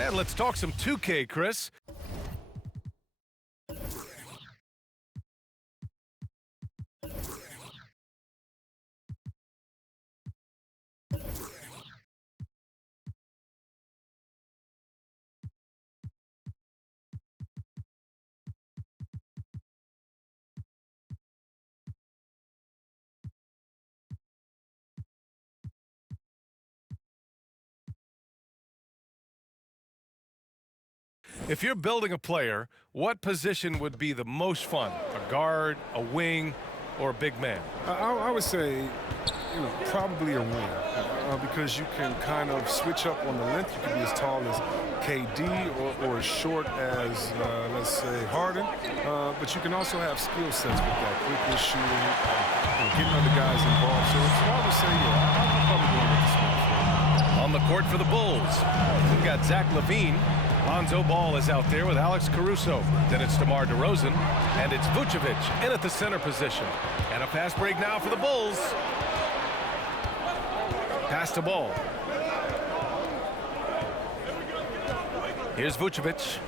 And let's talk some 2K, Chris. If you're building a player, what position would be the most fun? A guard, a wing, or a big man? I would say, probably a wing because you can kind of switch up on the length. You can be as tall as KD or as short as, let's say, Harden. But you can also have skill sets with that, quickness, shooting, getting other guys involved. So I would say, I'm probably going with the small forward. On the court for the Bulls, we've got Zach LaVine. Lonzo Ball is out there with Alex Caruso. Then it's DeMar DeRozan, and it's Vucevic in at the center position. And a fast break now for the Bulls. Pass to Ball. Here's Vucevic.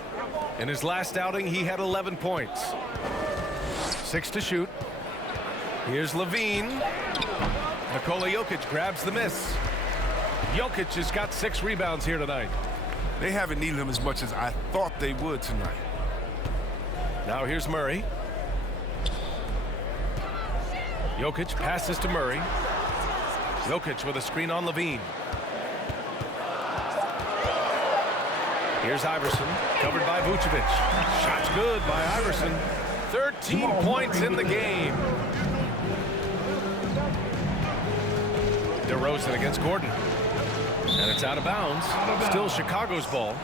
In his last outing, he had 11 points. 6 to shoot. Here's LaVine. Nikola Jokic grabs the miss. Jokic has got 6 rebounds here tonight. They haven't needed him as much as I thought they would tonight. Now here's Murray. Jokic passes to Murray. Jokic with a screen on LaVine. Here's Iverson, covered by Vucevic. Shot's good by Iverson. 13 points in the game. DeRozan against Gordon. And it's out of bounds. Still Chicago's ball.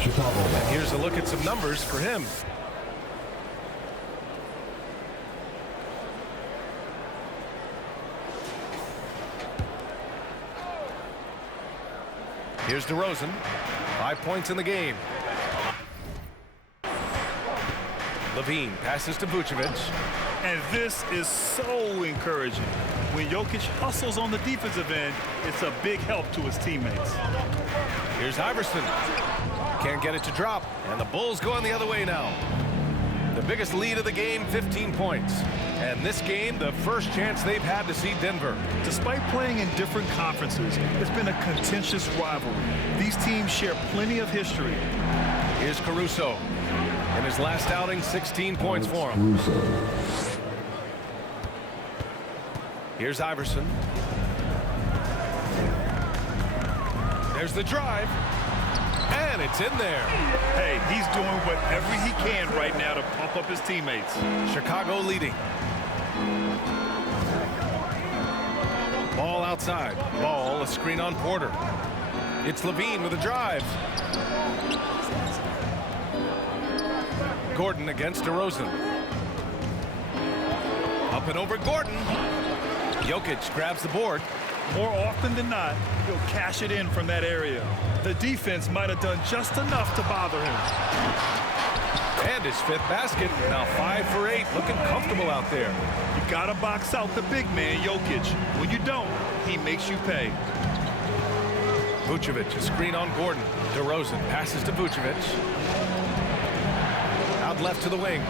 And here's a look at some numbers for him. Here's DeRozan. 5 points in the game. LaVine passes to Vucevic. And this is so encouraging. When Jokic hustles on the defensive end, it's a big help to his teammates. Here's Iverson. Can't get it to drop. And the Bulls going the other way now. The biggest lead of the game, 15 points. And this game, the first chance they've had to see Denver. Despite playing in different conferences, it's been a contentious rivalry. These teams share plenty of history. Here's Caruso. In his last outing, 16 points for him. Here's Iverson. There's the drive. And it's in there. Hey, he's doing whatever he can right now to pump up his teammates. Chicago leading. Ball outside. Ball, a screen on Porter. It's LaVine with a drive. Gordon against DeRozan. Up and over Gordon. Jokic grabs the board. More often than not, he'll cash it in from that area. The defense might have done just enough to bother him. And his 5th basket. Now 5 for 8. Looking comfortable out there. You got to box out the big man, Jokic. When you don't, he makes you pay. Vucevic, a screen on Gordon. DeRozan passes to Vucevic. Out left to the wing.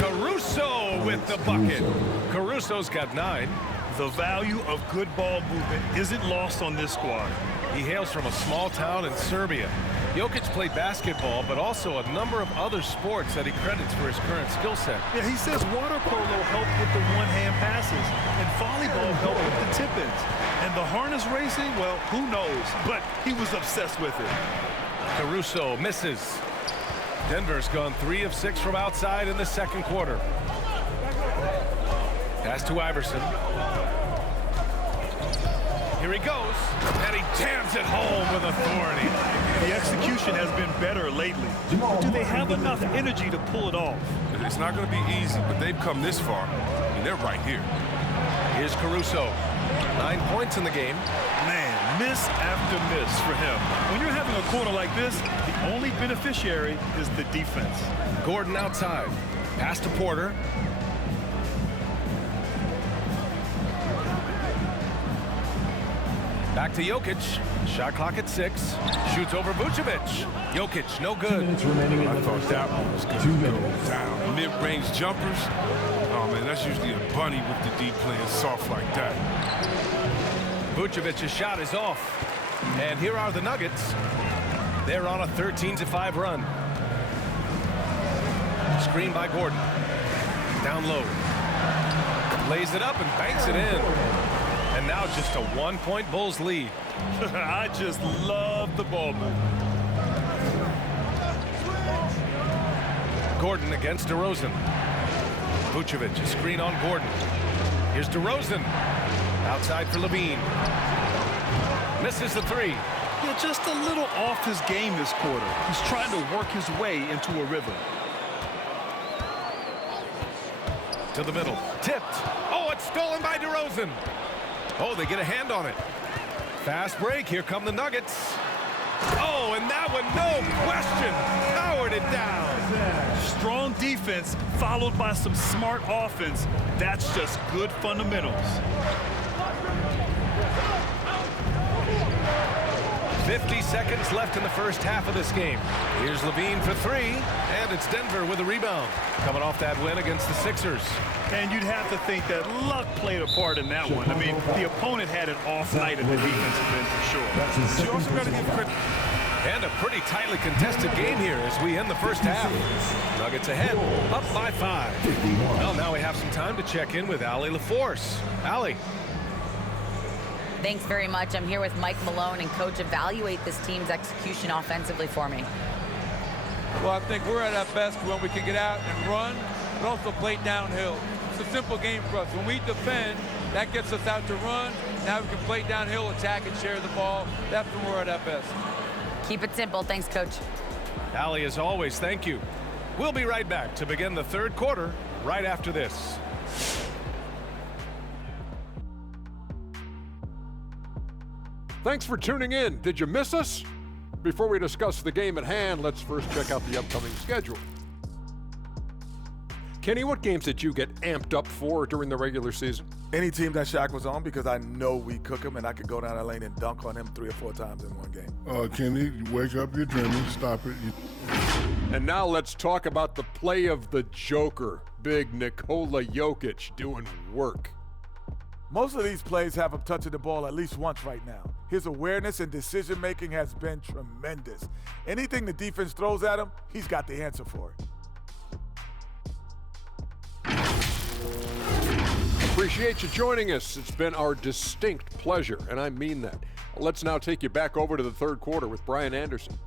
Caruso with the bucket. Caruso's got 9. The value of good ball movement isn't lost on this squad. He hails from a small town in Serbia. Jokic played basketball, but also a number of other sports that he credits for his current skill set. Yeah, he says water polo helped with the one-hand passes, and volleyball helped with the tip-ins. And the harness racing, well, who knows? But he was obsessed with it. Caruso misses. Denver's gone 3 of 6 from outside in the second quarter. Pass to Iverson. Here he goes, and he jams it home with authority. The execution has been better lately. But do they have enough energy to pull it off? It's not going to be easy, but they've come this far, and they're right here. Here's Caruso. 9 points in the game. Man, miss after miss for him. When you're having a quarter like this, the only beneficiary is the defense. Gordon outside. Pass to Porter. Back to Jokic. Shot clock at 6. Shoots over Vucevic. Jokic, no good. I thought that one was going to go down. Mid-range jumpers. Oh, man, that's usually a bunny with the D playing soft like that. Vucevic's shot is off. And here are the Nuggets. They're on a 13-5 run. Screen by Gordon. Down low. Lays it up and banks it in. And now just a 1-point Bulls lead. I just love the ball movement. Gordon against DeRozan. Vucevic, a screen on Gordon. Here's DeRozan. Outside for Levine. Misses the 3. Yeah, just a little off his game this quarter. He's trying to work his way into a rhythm. To the middle. Tipped. Oh, it's stolen by DeRozan. Oh, they get a hand on it. Fast break. Here come the Nuggets. Oh, and that one, no question, powered it down. Strong defense followed by some smart offense. That's just good fundamentals. 50 seconds left in the first half of this game. Here's Levine for 3, and it's Denver with a rebound. Coming off that win against the Sixers. And you'd have to think that luck played a part in that one. I mean, the opponent had an off night at the defensive end for sure. But you also got to give credit. And a pretty tightly contested game here as we end the first half. Nuggets ahead, up by 5. Well, now we have some time to check in with Allie LaForce. Allie. Thanks very much. I'm here with Mike Malone, and Coach, evaluate this team's execution offensively for me. Well, I think we're at our best when we can get out and run, but also play downhill. It's a simple game for us. When we defend, that gets us out to run. Now we can play downhill, attack, and share the ball. That's when we're at our best. Keep it simple. Thanks, Coach. Allie, as always, thank you. We'll be right back to begin the third quarter right after this. Thanks for tuning in. Did you miss us? Before we discuss the game at hand, let's first check out the upcoming schedule. Kenny, what games did you get amped up for during the regular season? Any team that Shaq was on, because I know we cook him and I could go down that lane and dunk on him 3 or 4 times in one game. Kenny, you wake up your dreaming, stop it. And now let's talk about the play of the Joker, big Nikola Jokic doing work. Most of these plays have him touching the ball at least once right now. His awareness and decision-making has been tremendous. Anything the defense throws at him, he's got the answer for it. Appreciate you joining us. It's been our distinct pleasure, and I mean that. Let's now take you back over to the third quarter with Brian Anderson.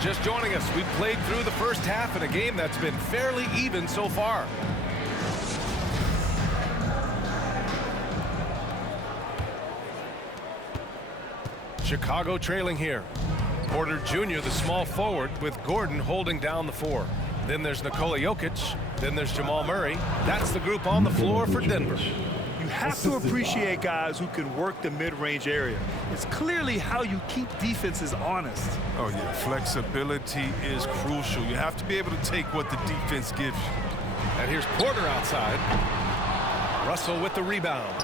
Just joining us, we've played through the first half in a game that's been fairly even so far. Chicago trailing here. Porter Jr., the small forward, with Gordon holding down the 4. Then there's Nikola Jokic. Then there's Jamal Murray. That's the group on the floor for Denver. You have to appreciate guys who can work the mid-range area. It's clearly how you keep defenses honest. Oh, yeah, flexibility is crucial. You have to be able to take what the defense gives you. And here's Porter outside. Russell with the rebound.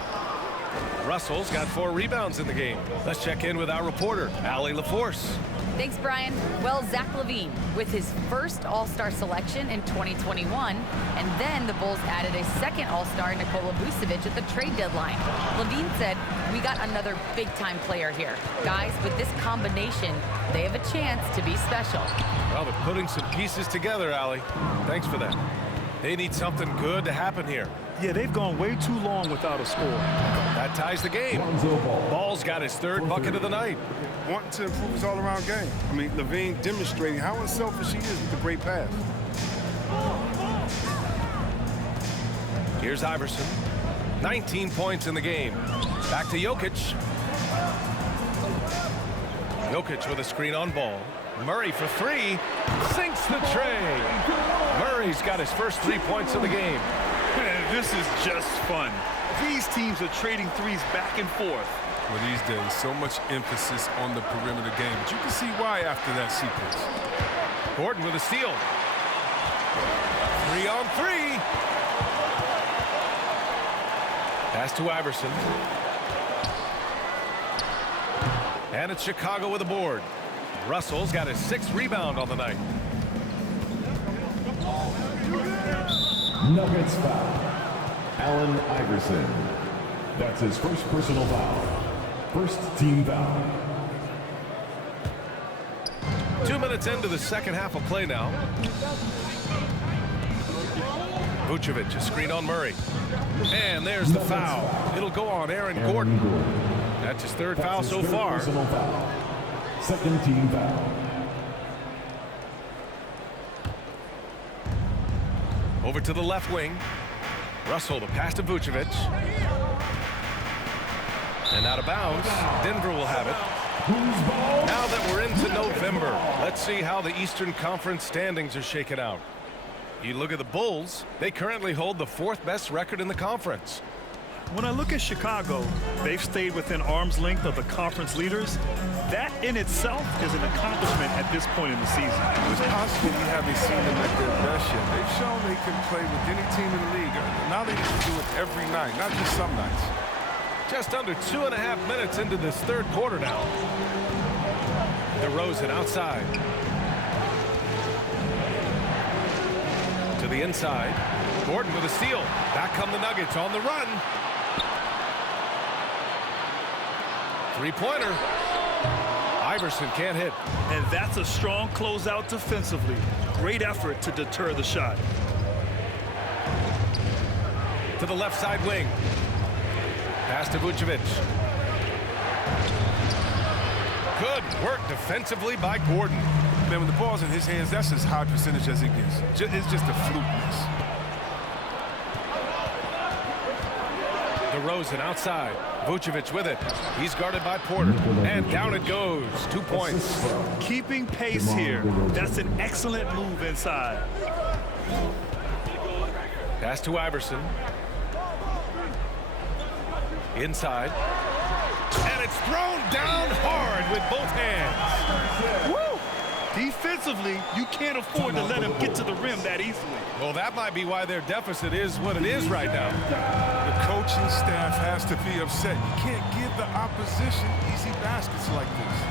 Russell's got 4 rebounds in the game. Let's check in with our reporter, Allie LaForce. Thanks, Brian. Well, Zach LaVine with his first All-Star selection in 2021, and then the Bulls added a second All-Star, Nikola Vucevic, at the trade deadline. LaVine said, "We got another big-time player here. Guys, with this combination, they have a chance to be special." Well, they're putting some pieces together, Allie. Thanks for that. They need something good to happen here. Yeah, they've gone way too long without a score. That ties the game. Ball's got his 3rd bucket of the night. Wanting to improve his all-around game. I mean, Levine demonstrating how unselfish he is with the great pass. Here's Iverson. 19 points in the game. Back to Jokic. Jokic with a screen on ball. Murray for 3. Sinks the tray. Murray's got his first 3 points of the game. Man, this is just fun. These teams are trading threes back and forth. Well, these days, so much emphasis on the perimeter game, but you can see why after that sequence. Gordon with a steal. 3 on 3. Pass to Iverson. And it's Chicago with a board. Russell's got his 6th rebound on the night. Nuggets foul. Allen Iverson. That's his first personal foul. First team foul. 2 minutes into the second half of play now. Vucevic, a screen on Murray. And there's the foul. It'll go on Aaron Gordon. That's his 3rd foul so far. Personal foul. Second team foul. Over to the left wing. Russell, the pass to Vucevic. And out of bounds. Denver will have it. Now that we're into November, let's see how the Eastern Conference standings are shaken out. You look at the Bulls, they currently hold the 4th best record in the conference. When I look at Chicago, they've stayed within arm's length of the conference leaders. That in itself is an accomplishment at this point in the season. It's possible we haven't seen them at their best yet. They've shown they can play with any team in the league. Now they just do it every night, not just some nights. Just under 2.5 minutes into this 3rd quarter now. DeRozan outside. To the inside. Gordon with a steal. Back come the Nuggets on the run. 3-pointer. Iverson can't hit. And that's a strong closeout defensively. Great effort to deter the shot. To the left side wing. Pass to Vucevic. Good work defensively by Gordon. Man, when the ball's in his hands, that's as high percentage as it gets. It's just a fluke miss. DeRozan outside. Vucevic with it. He's guarded by Porter. And down it goes. 2 points. Keeping pace here. That's an excellent move inside. Pass to Iverson. Inside. And it's thrown down hard with both hands. Woo! Defensively, you can't afford to let him get to the rim that easily. Well, that might be why their deficit is what it is right now. The coaching staff has to be upset. You can't give the opposition easy baskets like this.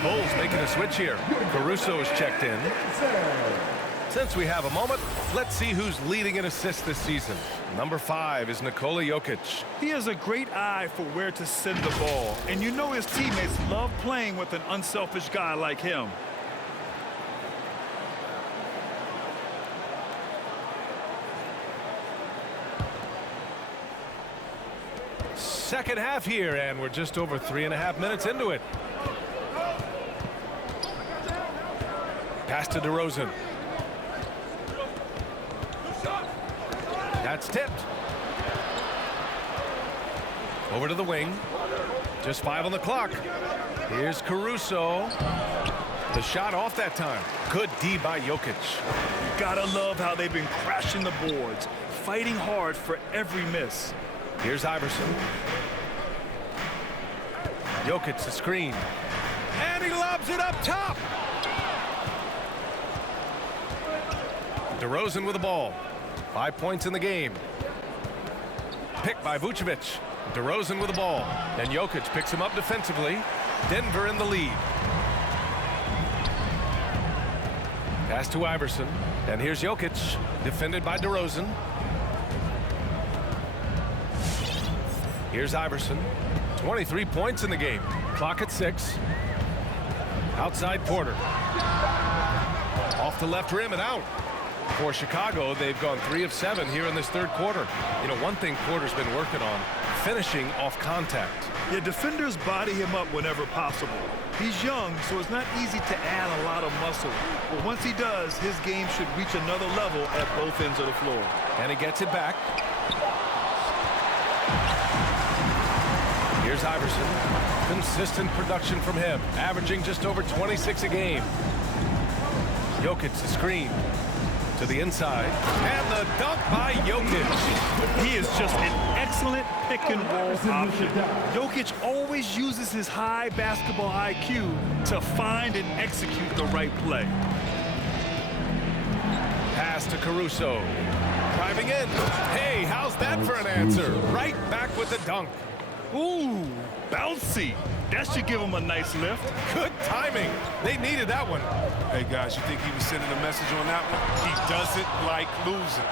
Bulls making a switch here. Caruso is checked in. Since we have a moment, let's see who's leading in assists this season. Number 5 is Nikola Jokic. He has a great eye for where to send the ball, and you know his teammates love playing with an unselfish guy like him. Second half here, and we're just over 3.5 minutes into it. Pass to DeRozan. That's tipped. Over to the wing. Just 5 on the clock. Here's Caruso. The shot off that time. Good D by Jokic. Gotta love how they've been crashing the boards, fighting hard for every miss. Here's Iverson. Jokic the screen. And he lobs it up top. DeRozan with the ball. 5 points in the game. Picked by Vucevic. DeRozan with the ball. And Jokic picks him up defensively. Denver in the lead. Pass to Iverson. And here's Jokic. Defended by DeRozan. Here's Iverson. 23 points in the game. Clock at 6. Outside Porter. Off the left rim and out. For Chicago, they've gone 3 of 7 here in this third quarter. You know, one thing Porter's been working on, finishing off contact. Yeah, defenders body him up whenever possible. He's young, so it's not easy to add a lot of muscle. But once he does, his game should reach another level at both ends of the floor. And he gets it back. Here's Iverson. Consistent production from him, averaging just over 26 a game. Jokic the screen to the inside, and the dunk by Jokic. He is just an excellent pick-and-roll option. Jokic always uses his high basketball IQ to find and execute the right play. Pass to Caruso. Driving in. Hey, how's that for an answer? Right back with the dunk. Ooh, bouncy. That should give him a nice lift. Good timing. They needed that one. Hey, guys, you think he was sending a message on that one? He doesn't like losing.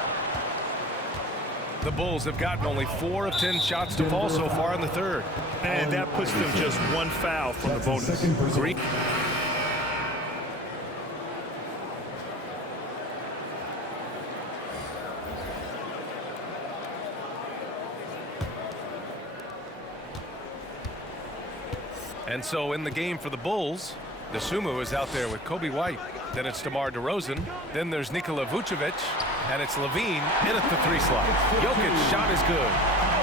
The Bulls have gotten only 4 of 10 shots to fall so far in the third. And that puts them just one foul from the bonus. Greek. And so in the game for the Bulls, Dosunmu is out there with Kobe White. Then it's DeMar DeRozan. Then there's Nikola Vucevic. And it's Levine in at the 3 slot. Jokic's shot is good.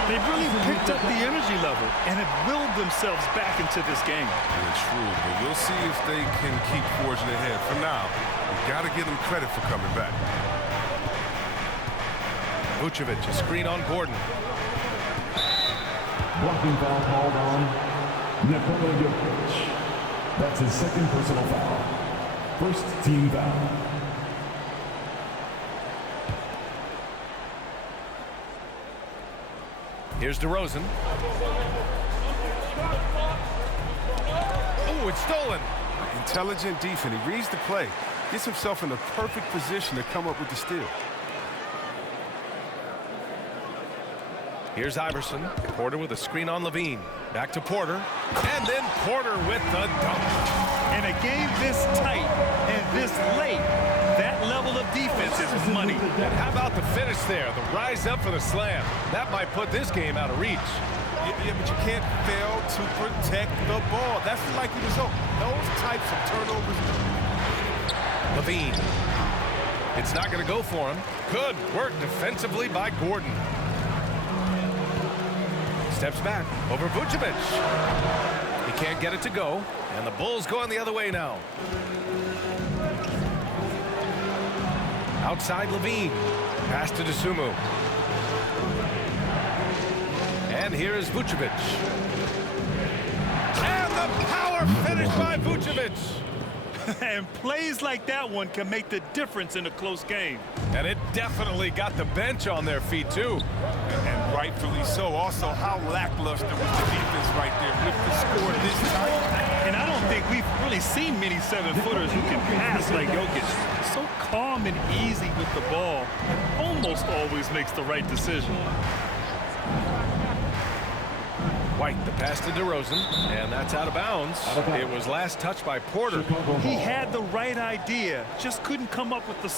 They've really picked up the energy level and have willed themselves back into this game. Yeah, true, but we'll see if they can keep forging ahead. For now, we've got to give them credit for coming back. Vucevic, a screen on Gordon. Blocking foul called on Nikola Jokic. That's his second personal foul. First team foul. Here's DeRozan. Oh, it's stolen. Intelligent defense. He reads the play. Gets himself in the perfect position to come up with the steal. Here's Iverson. Porter with a screen on Levine. Back to Porter. And then Porter with the dunk. In a game this tight and this late, that level of defense is money. And how about the finish there? The rise up for the slam. That might put this game out of reach. Yeah, but you can't fail to protect the ball. That's the likely result. Those types of turnovers. Levine. It's not going to go for him. Good work defensively by Gordon. Steps back over Vucevic. He can't get it to go. And the Bulls going the other way now. Outside Levine. Pass to Dosunmu. And here is Vucevic. And the power finish by Vucevic. And plays like that one can make the difference in a close game. And it definitely got the bench on their feet, too. And rightfully so. Also, how lackluster was the defense right there with the score this tight. And I don't think we've really seen many 7-footers who can pass like Jokic. So calm and easy with the ball. Almost always makes the right decision. White, the pass to DeRozan, and that's out of bounds. It was last touched by Porter. He had the right idea, just couldn't come up with the